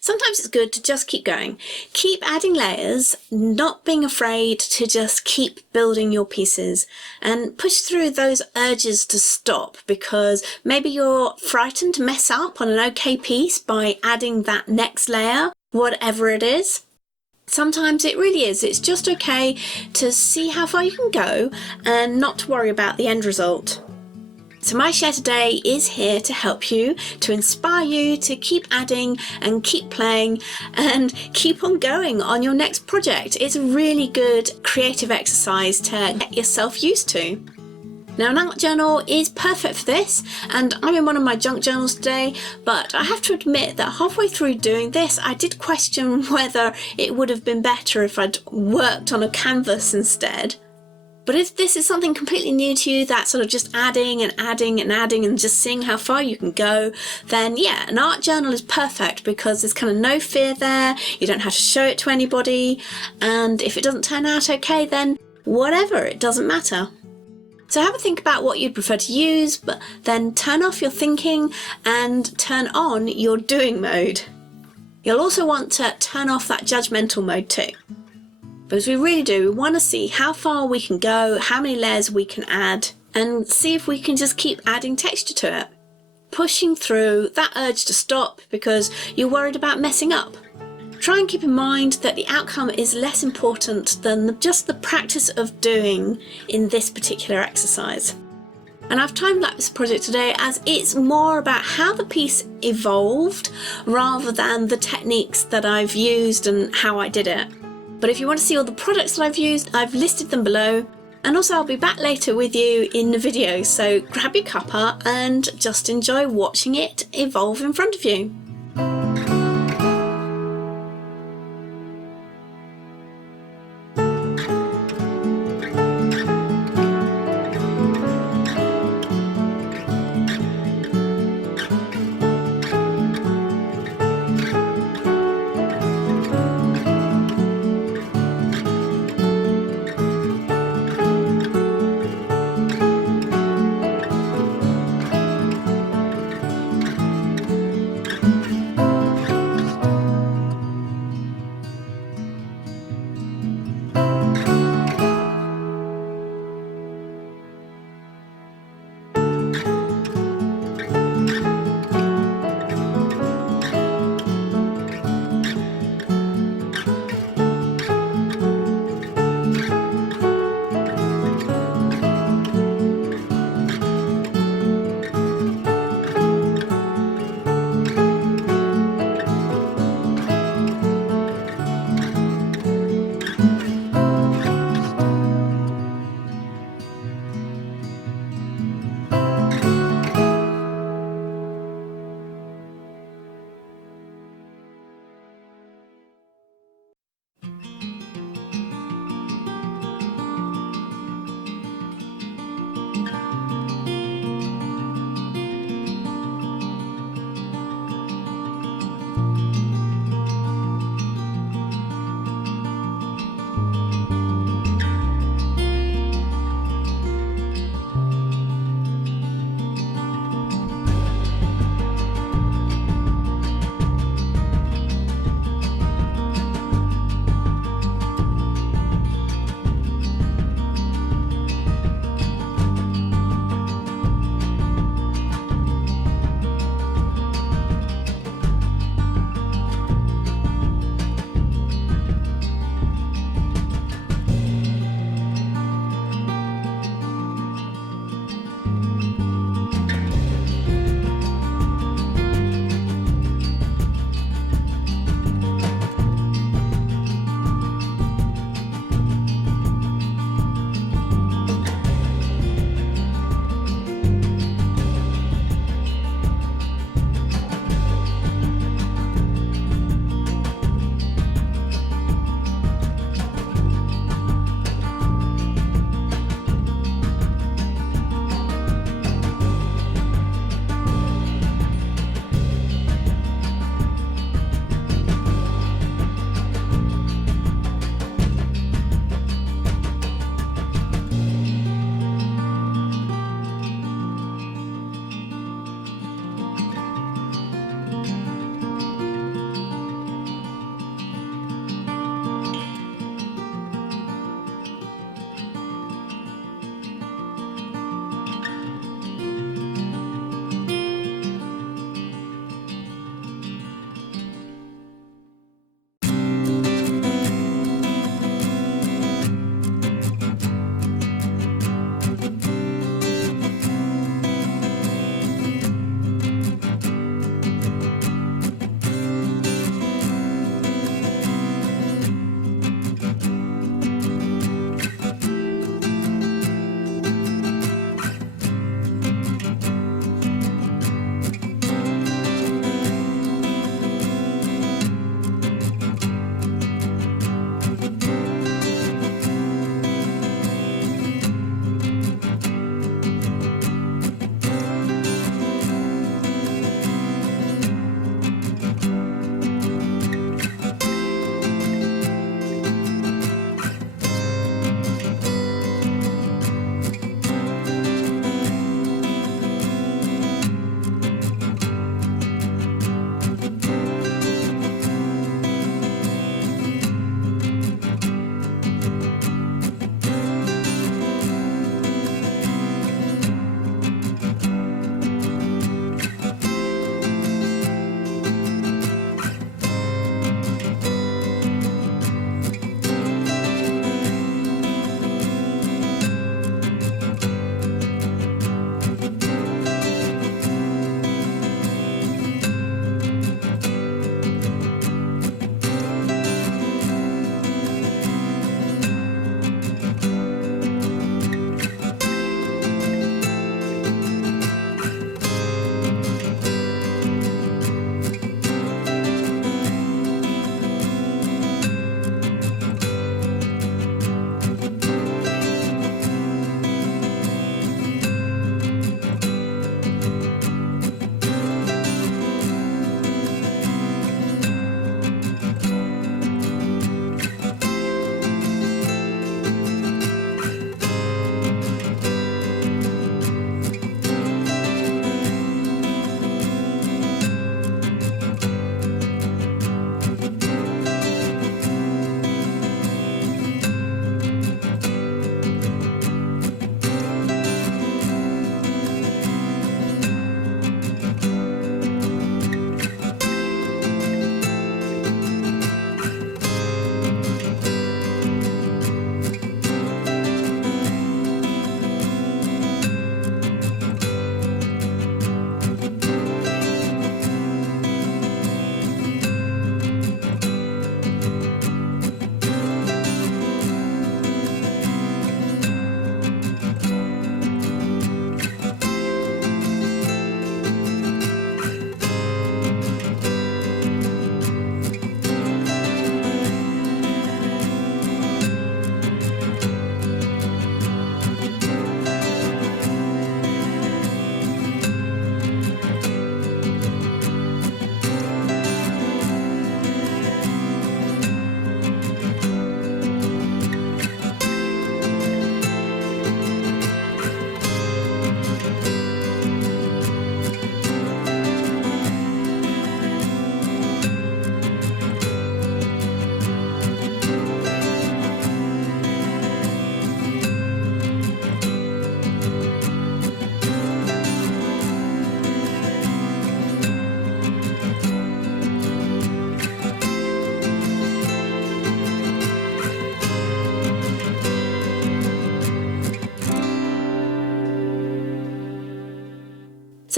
Sometimes it's good to just keep going. Keep adding layers, not being afraid to just keep building your pieces and push through those urges to stop, because maybe you're frightened to mess up on an okay piece by adding that next layer, whatever it is. Sometimes it really is. It's just okay to see how far you can go and not to worry about the end result. So my share today is here to help you, to inspire you to keep adding and keep playing and keep on going on your next project. It's a really good creative exercise to get yourself used to. Now, an art journal is perfect for this, and I'm in one of my junk journals today, but I have to admit that halfway through doing this, I did question whether it would have been better if I'd worked on a canvas instead. But if this is something completely new to you, that sort of just adding and adding and adding and just seeing how far you can go, then yeah, an art journal is perfect because there's kind of no fear there. You don't have to show it to anybody. And if it doesn't turn out okay, then whatever, it doesn't matter. So have a think about what you'd prefer to use, but then turn off your thinking and turn on your doing mode. You'll also want to turn off that judgmental mode too. Because we really do, we want to see how far we can go, how many layers we can add, and see if we can just keep adding texture to it. Pushing through that urge to stop because you're worried about messing up. Try and keep in mind that the outcome is less important than just the practice of doing in this particular exercise. And I've time-lapsed this project today as it's more about how the piece evolved rather than the techniques that I've used and how I did it. But if you want to see all the products that I've used, I've listed them below. And also I'll be back later with you in the video, so grab your cuppa and just enjoy watching it evolve in front of you.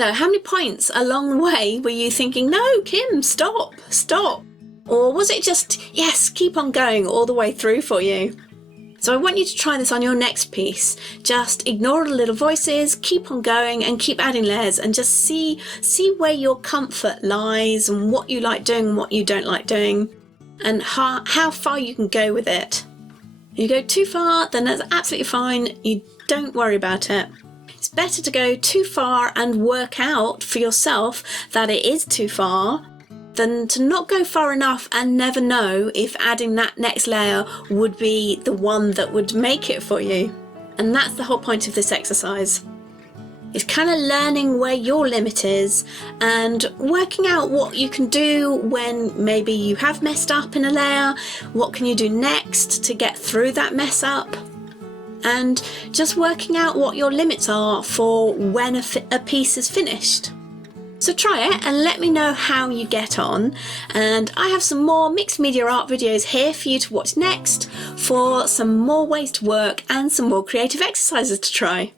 So how many points along the way were you thinking, no, Kim, stop, stop? Or was it just, yes, keep on going all the way through for you? So I want you to try this on your next piece. Just ignore the little voices, keep on going and keep adding layers, and just see where your comfort lies and what you like doing and what you don't like doing, and how far you can go with it. If you go too far, then that's absolutely fine. You don't worry about it. It's better to go too far and work out for yourself that it is too far than to not go far enough and never know if adding that next layer would be the one that would make it for you. And that's the whole point of this exercise. It's kind of learning where your limit is and working out what you can do when maybe you have messed up in a layer. What can you do next to get through that mess up? And just working out what your limits are for when a piece is finished. So try it and let me know how you get on. And I have some more mixed media art videos here for you to watch next for some more ways to work and some more creative exercises to try.